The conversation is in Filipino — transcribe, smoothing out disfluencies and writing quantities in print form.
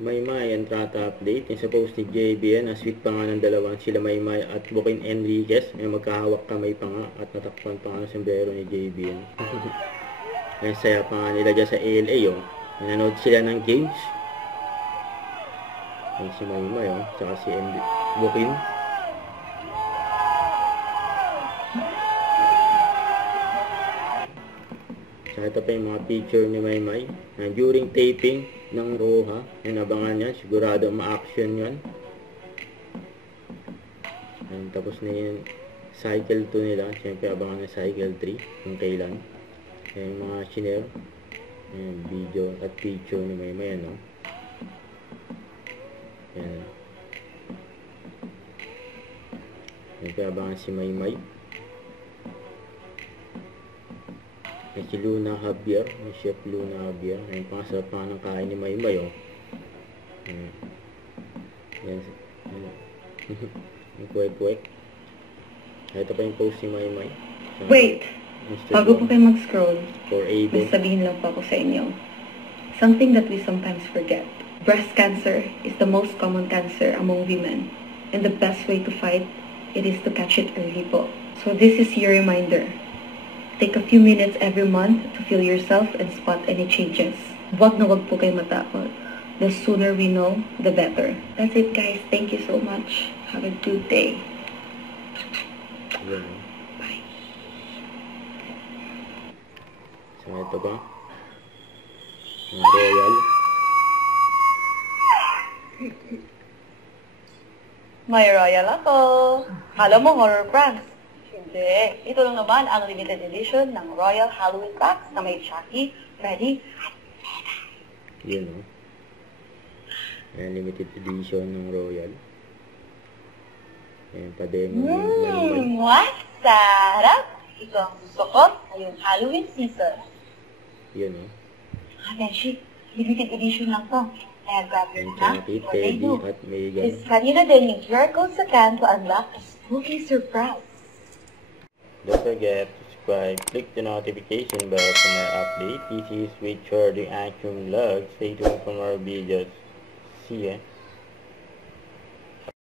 Maymay Entrata update. Yung sa post ni JBN, na sweet pa nga ng dalawang sila Maymay at Bukin Enriquez. May magkahawak kamay pa nga at natakpan pa nga ng sombrero ni JBN. Ay saya pa nga nila dyan sa ALA, oh. Nanonood sila ng games. Yung si Maymay, oh. Tsaka si Bukin. Tsaka ito pa yung mga picture ni Maymay. During taping ng Roha, yan, abangan yan. Sigurado ma-action yan. Tapos na yung cycle 2 nila. Siyempre abangan na cycle 3 kung kailan. Yung mga chiner. Ayan, video at picture ni Maymay, ano. Ayan. Siyempre abangan si Maymay. May si Luna Javier, may Chef Luna Javier. Ayun, pangasarap pa ng kain ni Maymay, oh. Yan. Yung kwek-kwek. Ito pa yung post ni Maymay. Wait! Bago po kayo mag-scroll, may sabihin lang po ako sa inyo. Something that we sometimes forget. Breast cancer is the most common cancer among women. And the best way to fight, it is to catch it early po. So this is your reminder. Take a few minutes every month to feel yourself and spot any changes. Wag na wag po kayo matakot. The sooner we know, the better. That's it, guys. Thank you so much. Have a good day. Yeah. Bye. So, ito ba? Royal. May Royal ako. Kala mo horror pranks? Hindi. Ito lang naman ang limited edition ng Royal Halloween Packs na may Chucky, Freddy, at Peta. Yun, oh. Ayan, limited edition ng Royal. Ayan, pa-demo. What? Sarap! Ito ang gusto ko ngayong Halloween season. Yun, oh. Beshi, limited edition lang to. Kaya grab your snack before they do. At may Scan na din yung QR code sa can to unlock a spooky surprise. Don't forget to subscribe, click the notification bell for more updates. This is Richard, the Action Vlog. Stay tuned for more videos. See ya.